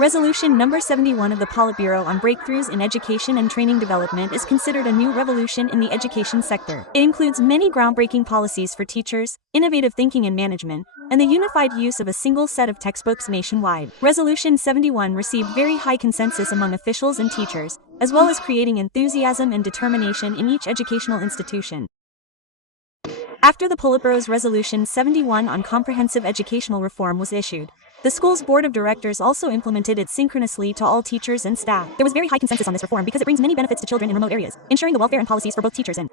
Resolution number 71 of the Politburo on Breakthroughs in Education and Training Development is considered a new revolution in the education sector. It includes many groundbreaking policies for teachers, innovative thinking and management, and the unified use of a single set of textbooks nationwide. Resolution 71 received very high consensus among officials and teachers, as well as creating enthusiasm and determination in each educational institution. After the Politburo's Resolution 71 on comprehensive educational reform was issued, the school's board of directors also implemented it synchronously to all teachers and staff. There was very high consensus on this reform because it brings many benefits to children in remote areas, ensuring the welfare and policies for both teachers and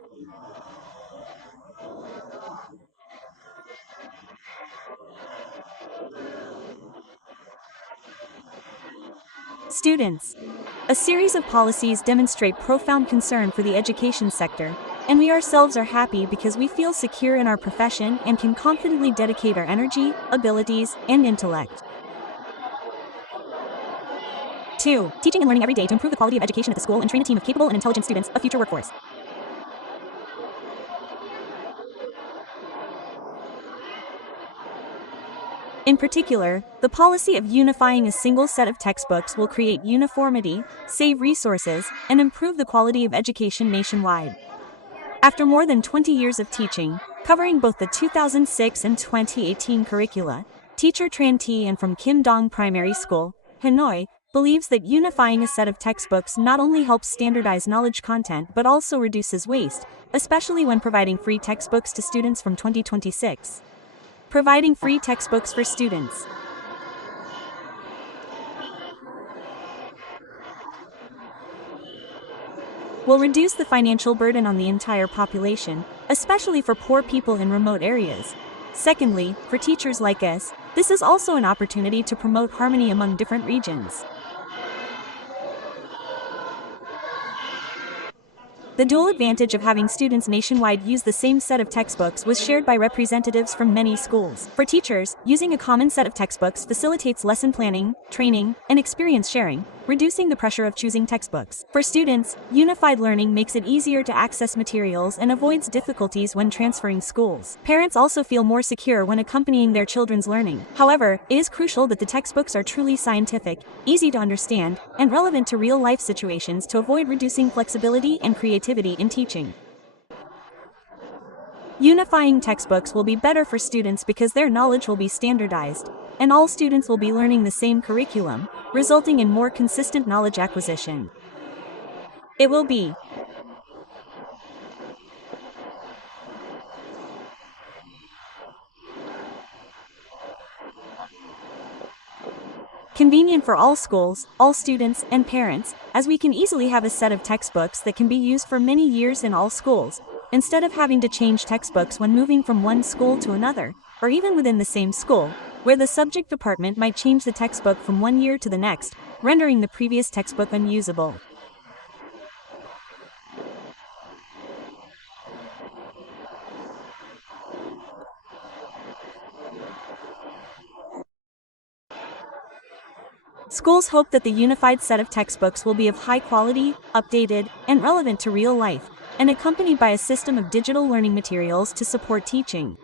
students. A series of policies demonstrate profound concern for the education sector, and we ourselves are happy because we feel secure in our profession and can confidently dedicate our energy, abilities, and intellect. 2. Teaching and learning every day to improve the quality of education at the school and train a team of capable and intelligent students, a future workforce. In particular, the policy of unifying a single set of textbooks will create uniformity, save resources, and improve the quality of education nationwide. After more than 20 years of teaching, covering both the 2006 and 2018 curricula, teacher Tran T and from Kim Dong Primary School, Hanoi, believes that unifying a set of textbooks not only helps standardize knowledge content but also reduces waste, especially when providing free textbooks to students from 2026. Providing free textbooks for students. Will reduce the financial burden on the entire population, especially for poor people in remote areas. Secondly, for teachers like us, this is also an opportunity to promote harmony among different regions. The dual advantage of having students nationwide use the same set of textbooks was shared by representatives from many schools. For teachers, using a common set of textbooks facilitates lesson planning, training, and experience sharing, reducing the pressure of choosing textbooks. For students, unified learning makes it easier to access materials and avoids difficulties when transferring schools. Parents also feel more secure when accompanying their children's learning. However, it is crucial that the textbooks are truly scientific, easy to understand, and relevant to real-life situations to avoid reducing flexibility and creativity in teaching. Unifying textbooks will be better for students because their knowledge will be standardized, and all students will be learning the same curriculum, resulting in more consistent knowledge acquisition. It will be convenient for all schools, all students, and parents, as we can easily have a set of textbooks that can be used for many years in all schools, instead of having to change textbooks when moving from one school to another, or even within the same school, where the subject department might change the textbook from one year to the next, rendering the previous textbook unusable. Schools hope that the unified set of textbooks will be of high quality, updated, and relevant to real life, and accompanied by a system of digital learning materials to support teaching.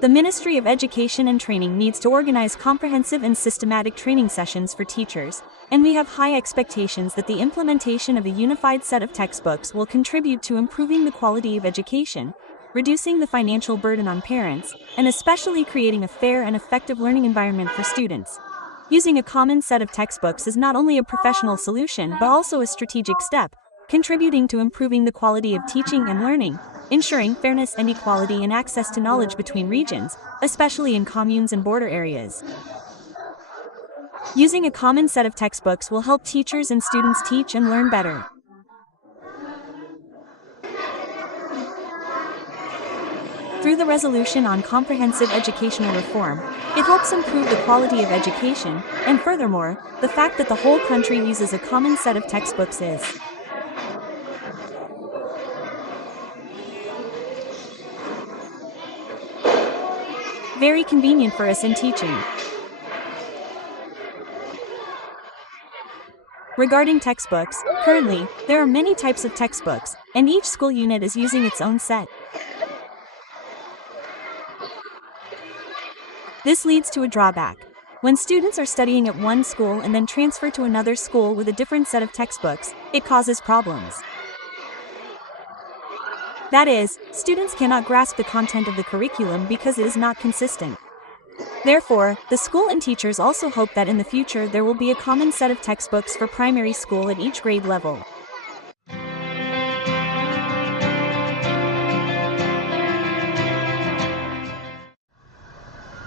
The Ministry of Education and Training needs to organize comprehensive and systematic training sessions for teachers, and we have high expectations that the implementation of a unified set of textbooks will contribute to improving the quality of education, reducing the financial burden on parents, and especially creating a fair and effective learning environment for students. Using a common set of textbooks is not only a professional solution but also a strategic step, contributing to improving the quality of teaching and learning, ensuring fairness and equality in access to knowledge between regions, especially in communes and border areas. Using a common set of textbooks will help teachers and students teach and learn better. Through the resolution on comprehensive educational reform, it helps improve the quality of education, and furthermore, the fact that the whole country uses a common set of textbooks is very convenient for us in teaching. Regarding textbooks, currently, there are many types of textbooks, and each school unit is using its own set. This leads to a drawback. When students are studying at one school and then transfer to another school with a different set of textbooks, it causes problems. That is, students cannot grasp the content of the curriculum because it is not consistent. Therefore, the school and teachers also hope that in the future there will be a common set of textbooks for primary school at each grade level.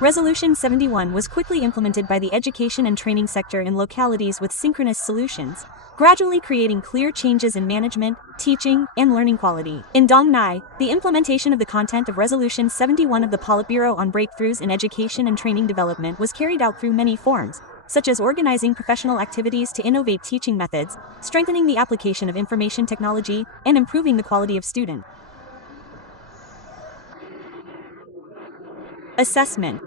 Resolution 71 was quickly implemented by the education and training sector in localities with synchronous solutions, gradually creating clear changes in management, teaching, and learning quality. In Dong Nai, the implementation of the content of Resolution 71 of the Politburo on breakthroughs in education and training development was carried out through many forms, such as organizing professional activities to innovate teaching methods, strengthening the application of information technology, and improving the quality of student assessment.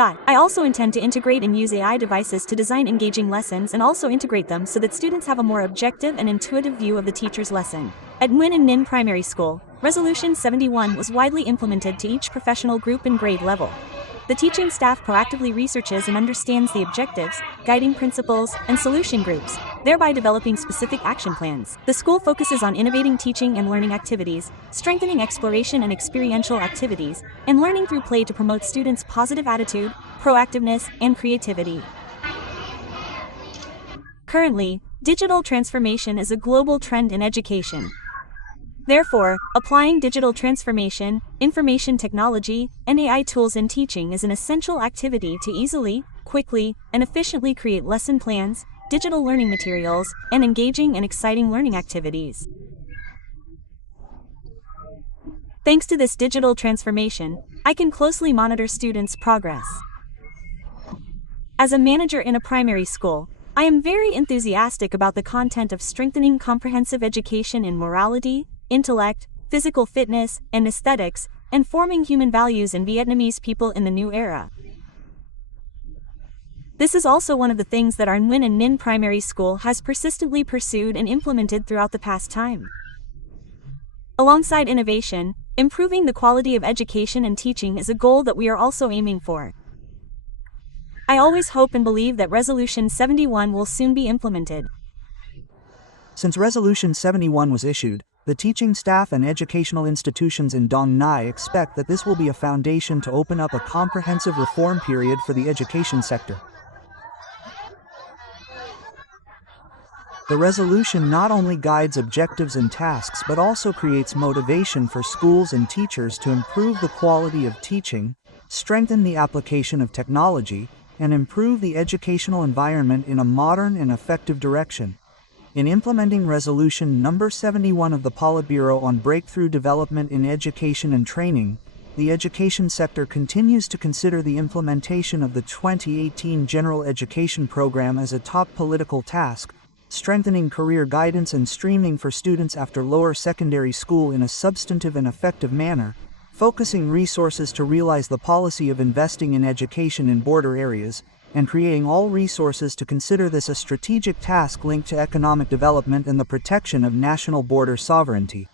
I also intend to integrate and use AI devices to design engaging lessons and also integrate them so that students have a more objective and intuitive view of the teacher's lesson. At Nguyen and Ninh Primary School, Resolution 71 was widely implemented to each professional group and grade level. The teaching staff proactively researches and understands the objectives, guiding principles, and solution groups, thereby developing specific action plans. The school focuses on innovating teaching and learning activities, strengthening exploration and experiential activities, and learning through play to promote students' positive attitude, proactiveness, and creativity. Currently, digital transformation is a global trend in education. Therefore, applying digital transformation, information technology, and AI tools in teaching is an essential activity to easily, quickly, and efficiently create lesson plans, digital learning materials, and engaging and exciting learning activities. Thanks to this digital transformation, I can closely monitor students' progress. As a manager in a primary school, I am very enthusiastic about the content of strengthening comprehensive education in morality, intellect, physical fitness, and aesthetics, and forming human values in Vietnamese people in the new era. This is also one of the things that our Nguyen and Ninh Primary School has persistently pursued and implemented throughout the past time. Alongside innovation, improving the quality of education and teaching is a goal that we are also aiming for. I always hope and believe that Resolution 71 will soon be implemented. Since Resolution 71 was issued, the teaching staff and educational institutions in Dong Nai expect that this will be a foundation to open up a comprehensive reform period for the education sector. The resolution not only guides objectives and tasks but also creates motivation for schools and teachers to improve the quality of teaching, strengthen the application of technology, and improve the educational environment in a modern and effective direction. In implementing Resolution Number 71 of the Politburo on breakthrough development in education and training, the education sector continues to consider the implementation of the 2018 General Education Program as a top political task, strengthening career guidance and streaming for students after lower secondary school in a substantive and effective manner, focusing resources to realize the policy of investing in education in border areas, and creating all resources to consider this a strategic task linked to economic development and the protection of national border sovereignty.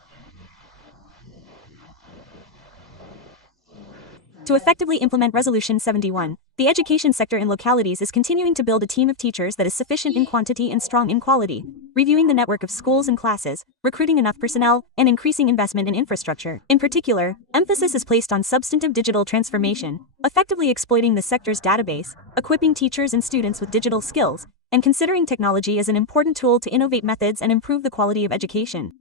To effectively implement Resolution 71, the education sector in localities is continuing to build a team of teachers that is sufficient in quantity and strong in quality, reviewing the network of schools and classes, recruiting enough personnel, and increasing investment in infrastructure. In particular, emphasis is placed on substantive digital transformation, effectively exploiting the sector's database, equipping teachers and students with digital skills, and considering technology as an important tool to innovate methods and improve the quality of education.